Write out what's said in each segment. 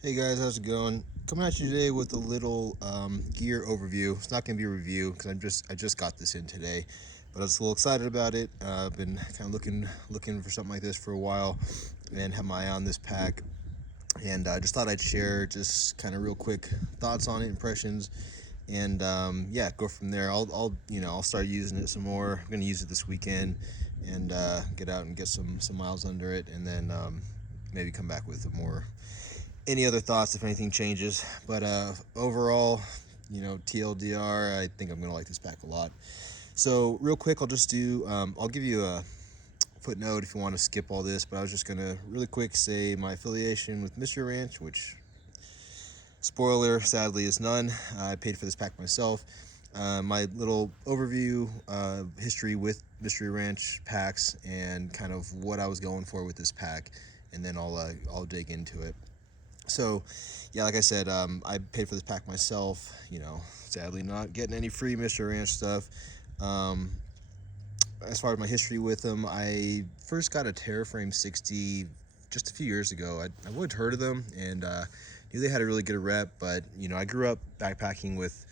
Hey guys, how's it going? Coming at you today with a little gear overview. It's not going to be a review because I just got this in today, but I was a little excited about it. I've been kind of looking for something like this for a while, and have my eye on this pack. And I just thought I'd share just kind of real quick thoughts on it, impressions, and yeah, go from there. I'll start using it some more. I'm going to use it this weekend and get out and get some miles under it, and then maybe come back with a more any other thoughts if anything changes. But overall, TLDR, I think I'm gonna like this pack a lot. So real quick, I'll give you a footnote if you want to skip all this, but I was just gonna really quick say my affiliation with Mystery Ranch, which spoiler sadly is none. I paid for this pack myself. My little overview history with Mystery Ranch packs and kind of what I was going for with this pack, and then I'll dig into it. So, yeah, like I said, I paid for this pack myself. Sadly not getting any free Mystery Ranch stuff. Um, as far as my history with them, I first got a Terraframe 60 just a few years ago. I've always heard of them and knew they had a really good rep, but I grew up backpacking with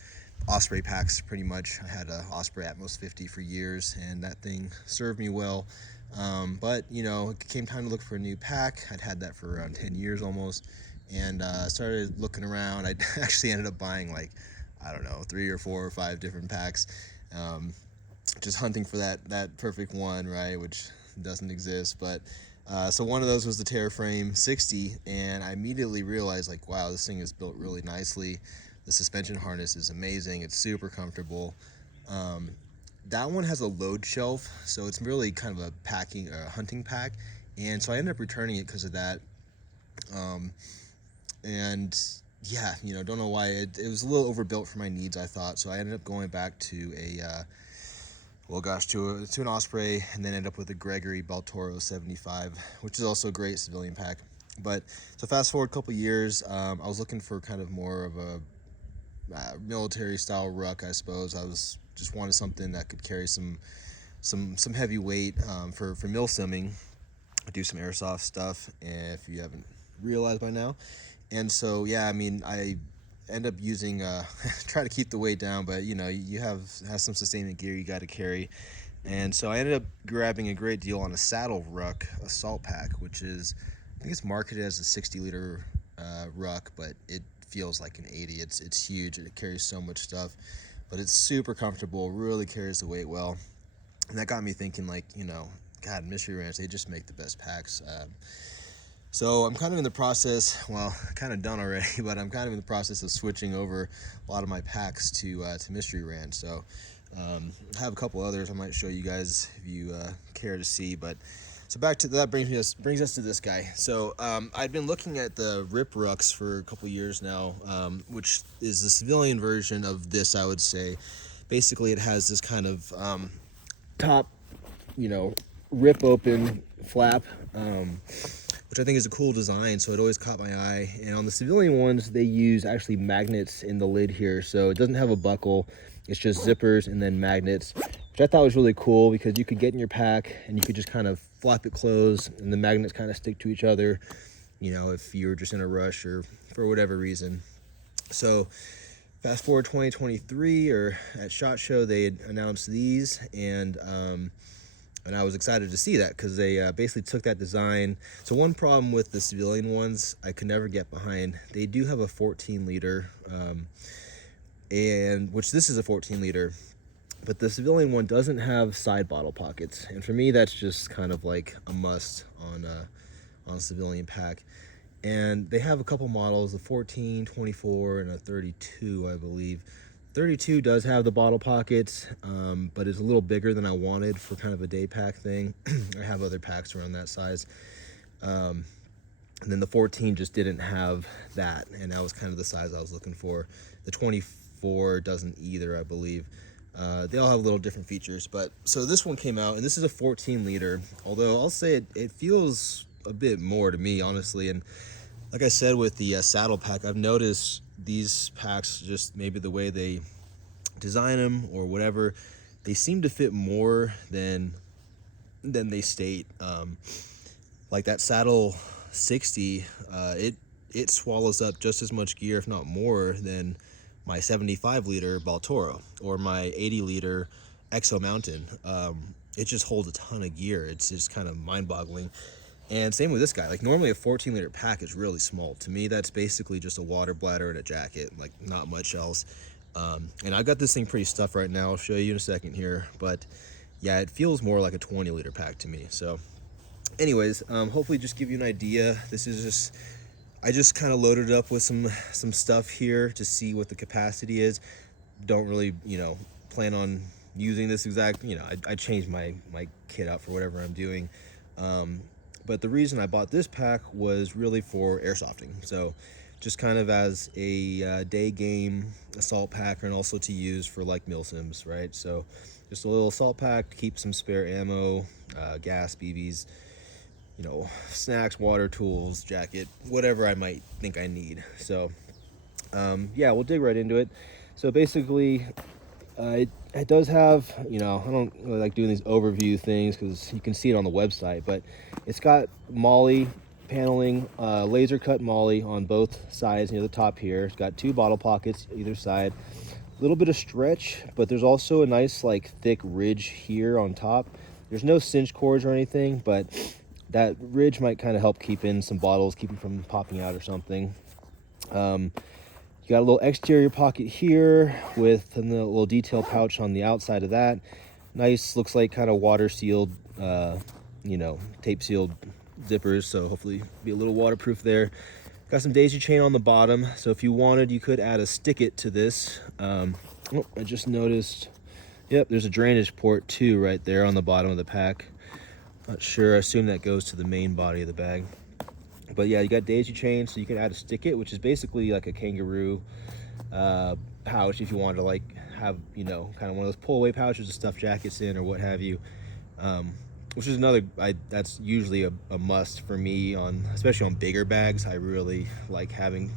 Osprey packs pretty much. I had a Osprey Atmos 50 for years, and that thing served me well. But it came time to look for a new pack. I'd had that for around 10 years almost, and started looking around. I actually ended up buying like, I don't know, 3 or 4 or 5 different packs, just hunting for that perfect one, right? Which doesn't exist, but so one of those was the Terraframe 60, and I immediately realized, like, wow, this thing is built really nicely. The suspension harness is amazing. It's super comfortable. Um, that one has a load shelf, so it's really kind of a hunting pack, and so I ended up returning it because of that. Um, and yeah, don't know why it was a little overbuilt for my needs, I thought. So I ended up going back to to an Osprey, and then ended up with a Gregory Baltoro 75, which is also a great civilian pack. But so fast forward a couple years, I was looking for kind of more of a military style ruck, I suppose. I was just wanted something that could carry some heavy weight for mill simming. I do some airsoft stuff, if you haven't realized by now. And so yeah, I mean, I end up using try to keep the weight down, but you have some sustainment gear you got to carry. And so I ended up grabbing a great deal on a saddle ruck assault pack, which is, I think it's marketed as a 60-liter ruck, but it feels like an 80. It's huge. It carries so much stuff, but it's super comfortable. Really carries the weight well, and that got me thinking, like, God, Mystery Ranch, they just make the best packs. So I'm kind of in the process, well, kind of done already, but I'm kind of in the process of switching over a lot of my packs to Mystery Ranch. So I have a couple others I might show you guys if you care to see. But so back to that brings us to this guy. So I've been looking at the Rip Rucks for a couple years now, which is the civilian version of this, I would say. Basically, it has this kind of top, rip open flap, which I think is a cool design. So it always caught my eye. And on the civilian ones, they use actually magnets in the lid here, so it doesn't have a buckle. It's just zippers and then magnets, which I thought was really cool because you could get in your pack and you could just kind of flap it closed, and the magnets kind of stick to each other, if you're just in a rush or for whatever reason. So fast forward 2023, or at SHOT Show, they had announced these, and I was excited to see that because they basically took that design. So one problem with the civilian ones I could never get behind, they do have a 14 liter, and which this is a 14 liter, but the civilian one doesn't have side bottle pockets, and for me that's just kind of like a must on a civilian pack. And they have a couple models, a 14, 24, and a 32, I believe. 32 does have the bottle pockets, but it's a little bigger than I wanted for kind of a day pack thing. I have other packs around that size. And then the 14 just didn't have that, and that was kind of the size I was looking for. The 24 doesn't either, I believe. They all have little different features, but so this one came out, and this is a 14 liter, although I'll say it feels a bit more to me, honestly. And like I said, with the saddle pack, I've noticed these packs, just maybe the way they design them or whatever, they seem to fit more than they state. Like that saddle 60, it it swallows up just as much gear, if not more, than my 75-liter Baltoro or my 80-liter Exo Mountain. It just holds a ton of gear. It's just kind of mind-boggling. And same with this guy. Like, normally a 14-liter pack is really small. To me, that's basically just a water bladder and a jacket, like not much else. And I've got this thing pretty stuffed right now. I'll show you in a second here. But yeah, it feels more like a 20-liter pack to me. So anyways, hopefully just give you an idea. This is just, I just kind of loaded up with some stuff here to see what the capacity is. Don't really, plan on using this exact, I changed my kit out for whatever I'm doing. But the reason I bought this pack was really for airsofting. So just kind of as a day game assault pack, and also to use for like milsims, right? So just a little assault pack to keep some spare ammo, gas, BBs, snacks, water, tools, jacket, whatever I might think I need. So yeah, we'll dig right into it. So basically, it does have, I don't really like doing these overview things because you can see it on the website, but it's got MOLLE paneling, laser cut MOLLE on both sides near the top here. It's got 2 bottle pockets either side, a little bit of stretch, but there's also a nice like thick ridge here on top. There's no cinch cords or anything, but that ridge might kind of help keep in some bottles, keep them from popping out or something. You got a little exterior pocket here with a little detail pouch on the outside of that. Nice, looks like kind of water sealed, tape sealed zippers. So hopefully be a little waterproof there. Got some daisy chain on the bottom. So if you wanted, you could add a sticket to this. I just noticed, yep, there's a drainage port too right there on the bottom of the pack. Not sure, I assume that goes to the main body of the bag. But yeah, you got daisy chain, so you can add a sticket, which is basically like a kangaroo pouch if you wanted to like have, kind of one of those pull away pouches to stuff jackets in or what have you. Which is another, that's usually a must for me, especially on bigger bags. I really like having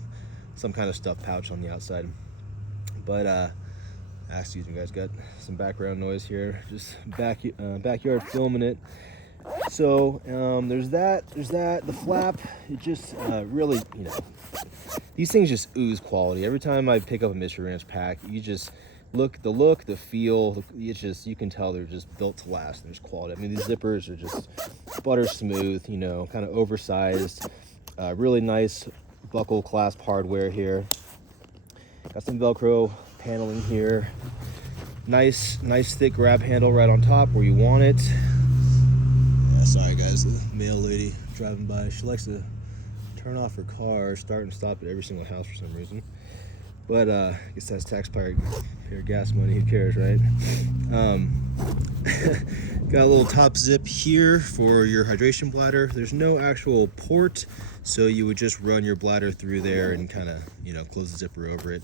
some kind of stuff pouch on the outside. But excuse me guys, got some background noise here, just backyard filming it. So there's that, the flap, it just really, these things just ooze quality. Every time I pick up a Mystery Ranch pack, you just the feel, it's just, you can tell they're just built to last. There's quality. I mean, these zippers are just butter smooth, kind of oversized, really nice buckle clasp hardware here. Got some Velcro paneling here. Nice thick grab handle right on top where you want it. Sorry guys, the mail lady driving by. She likes to turn off her car, start and stop at every single house for some reason. But I guess that's taxpayer gas money, who cares, right? Got a little top zip here for your hydration bladder. There's no actual port, so you would just run your bladder through there and kind of, close the zipper over it.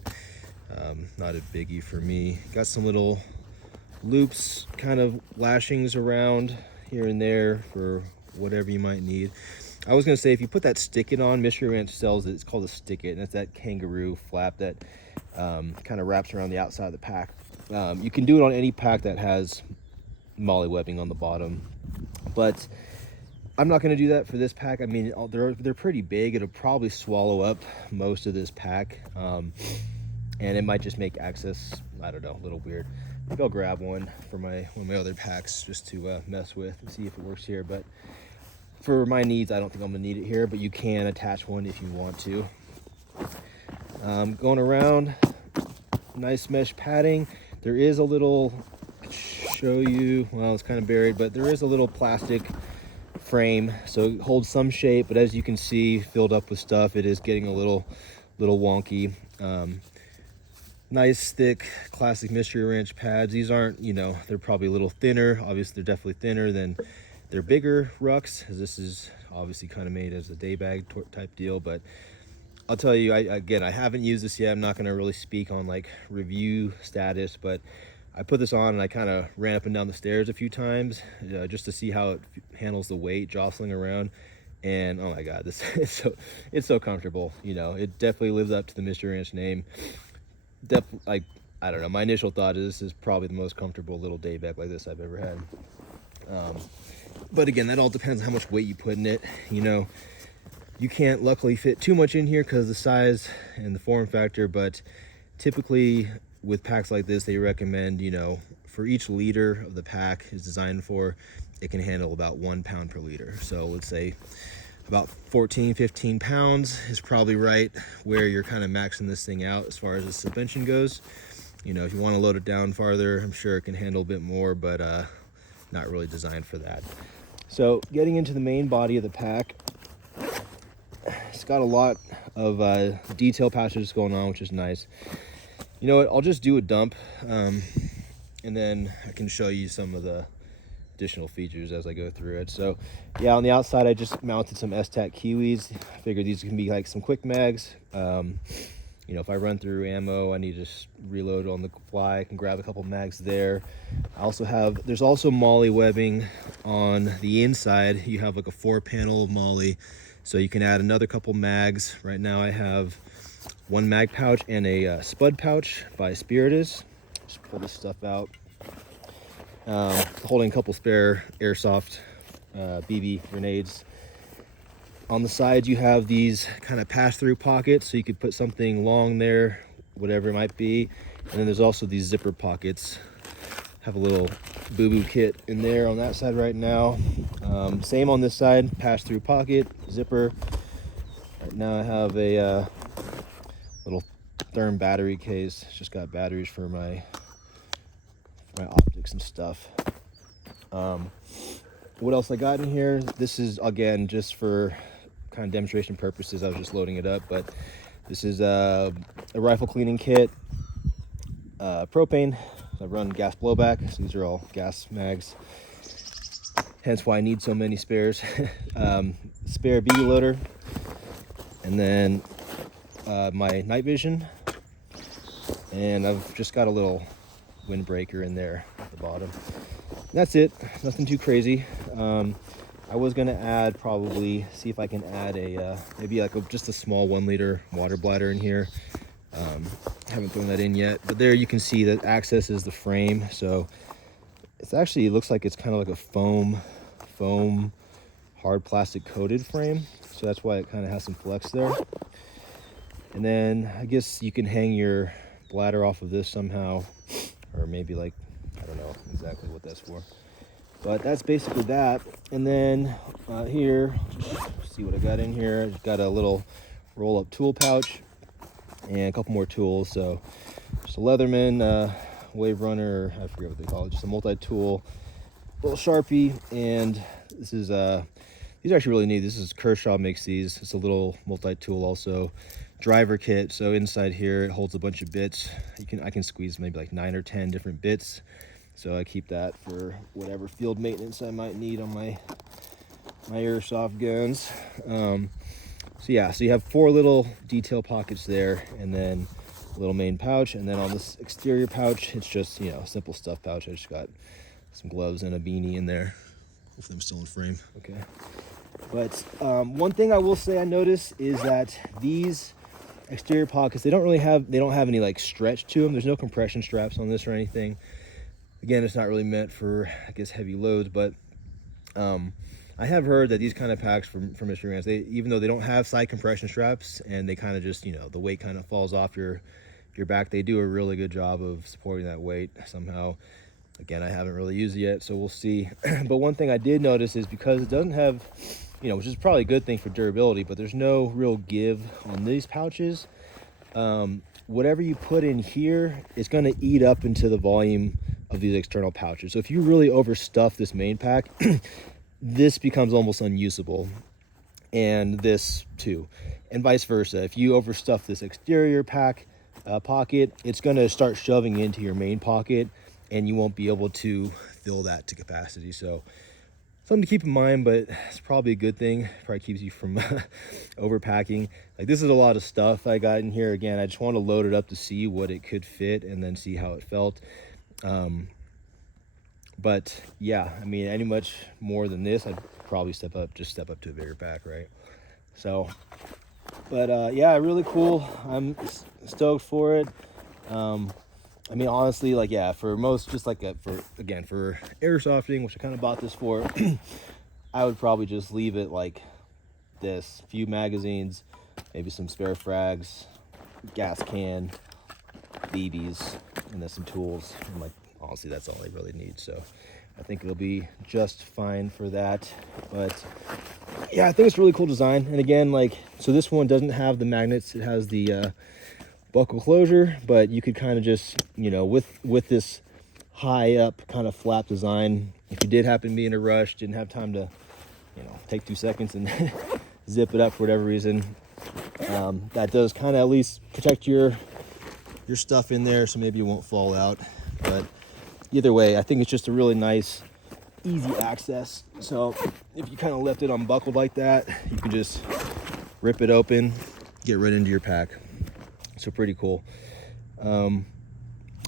Not a biggie for me. Got some little loops, kind of lashings around here and there for whatever you might need. I was going to say, if you put that sticket on, Mystery Ranch sells it. It's called a sticket, and it's that kangaroo flap that kind of wraps around the outside of the pack. You can do it on any pack that has MOLLE webbing on the bottom, but I'm not going to do that for this pack. I mean, they're pretty big. It'll probably swallow up most of this pack, and it might just make access, I don't know, a little weird. Maybe I'll grab one for one of my other packs just to mess with and see if it works here. But for my needs, I don't think I'm gonna need it here, but you can attach one if you want to. Going around, nice mesh padding. There is a little, show you, well, it's kind of buried, but there is a little plastic frame, so it holds some shape, but as you can see, filled up with stuff, it is getting a little wonky. Nice thick classic Mystery Ranch pads. These aren't, they're probably a little thinner. Obviously they're definitely thinner than their bigger rucks, as this is obviously kind of made as a day bag type deal. But I'll tell you, I haven't used this yet. I'm not going to really speak on like review status, but I put this on and I kind of ran up and down the stairs a few times just to see how it handles the weight jostling around. And oh my god, it's so comfortable. It definitely lives up to the Mystery Ranch name. I don't know, my initial thought is this is probably the most comfortable little day bag like this I've ever had. But again, that all depends on how much weight you put in it. You can't luckily fit too much in here because of the size and the form factor, but typically with packs like this, they recommend, you know, for each liter of the pack is designed for, it can handle about 1 pound per liter. So let's say about 14-15 pounds is probably right where you're kind of maxing this thing out as far as the suspension goes. You know, if you want to load it down farther, I'm sure it can handle a bit more, but not really designed for that. So getting into the main body of the pack, it's got a lot of detail patches going on, which is nice. You know what, I'll just do a dump and then I can show you some of the additional features as I go through it. So yeah, on the outside I just mounted some S-Tac Kiwis. I figured these can be like some quick mags. You know, if I run through ammo, I need to just reload on the fly, I can grab a couple mags there. I also have, there's also MOLLE webbing on the inside. You have like a 4-panel MOLLE, so you can add another couple mags. Right now I have 1 mag pouch and a spud pouch by Spiritus. Just pull this stuff out. Holding a couple spare airsoft BB grenades. On the sides you have these kind of pass-through pockets, so you could put something long there, whatever it might be. And then there's also these zipper pockets. Have a little boo-boo kit in there on that side right now. Same on this side, pass-through pocket, zipper. Right now I have a little therm battery case. It's just got batteries for my optics and stuff. What else I got in here? This is, again, just for kind of demonstration purposes, I was just loading it up, but this is a rifle cleaning kit, propane. I run gas blowback, so these are all gas mags, hence why I need so many spares. Spare BB loader, and then my night vision, and I've just got a little windbreaker in there at the bottom. That's it, nothing too crazy. I was gonna add, probably see if I can add a maybe like just a small 1 liter water bladder in here. Haven't thrown that in yet, but there you can see that accesses the frame. So it's actually, it looks like it's kind of like a foam hard plastic coated frame, so that's why it kind of has some flex there. And then I guess you can hang your bladder off of this somehow, or maybe like, I don't know exactly what that's for, but that's basically that. And then here, just see what I got in here. I just got a little roll-up tool pouch and a couple more tools. So just a Leatherman wave runner, I forget what they call it, just a multi-tool, little Sharpie, and this is these are actually really neat. This is Kershaw makes these. It's a little multi-tool also. Driver kit, so inside here it holds a bunch of bits. I can squeeze maybe like 9 or 10 different bits, so I keep that for whatever field maintenance I might need on my airsoft guns. So yeah, so you have 4 little detail pockets there, and then a little main pouch, and then on this exterior pouch it's just, you know, simple stuff pouch. I just got some gloves and a beanie in there. Hopefully I'm still in frame. Okay. But one thing I will say I noticed is that these exterior pockets, they don't have any like stretch to them. There's no compression straps on this or anything. Again, it's not really meant for, I guess, heavy loads, but I have heard that these kind of packs from Mystery Ranch, even though they don't have side compression straps and they kind of just, you know, the weight kind of falls off your back, they do a really good job of supporting that weight somehow. Again, I haven't really used it yet, so we'll see. But one thing I did notice is because it doesn't have, you know, which is probably a good thing for durability, but there's no real give on these pouches. Whatever you put in here is going to eat up into the volume of these external pouches. So if you really overstuff this main pack, this becomes almost unusable, and this too, and vice versa. If you overstuff this exterior pack pocket, it's going to start shoving into your main pocket, and you won't be able to fill that to capacity. So something to keep in mind, but it's probably a good thing. Probably keeps you from overpacking. Like, this is a lot of stuff I got in here. Again, I just want to load it up to see what it could fit and then see how it felt. But yeah, I mean, any much more than this, I'd probably step up to a bigger pack, right? So, but yeah, really cool. I'm stoked for it. I mean, honestly, like, yeah, for most, just like for airsofting, which I kind of bought this for, I would probably just leave it like this, few magazines, maybe some spare frags, gas can, BBs, and then some tools. And like, honestly, that's all I really need. So I think it'll be just fine for that. But yeah, I think it's really cool design. And again, like, so this one doesn't have the magnets. It has the buckle closure, but you could kind of just, you know, with this high up kind of flap design, if you did happen to be in a rush, didn't have time to, you know, take 2 seconds and zip it up for whatever reason, that does kind of at least protect your stuff in there, so maybe it won't fall out. But either way, I think it's just a really nice, easy access. So if you kind of left it unbuckled like that, you can just rip it open, get right into your pack. So pretty cool.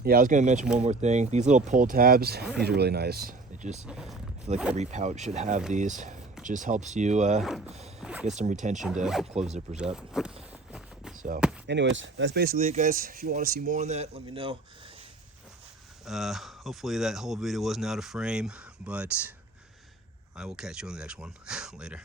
Yeah, I was going to mention one more thing. These little pull tabs, these are really nice. They just, I feel like every pouch should have these. It just helps you get some retention to close zippers up. So anyways, that's basically it, guys. If you want to see more on that, let me know. Hopefully that whole video wasn't out of frame, but I will catch you on the next one. Later.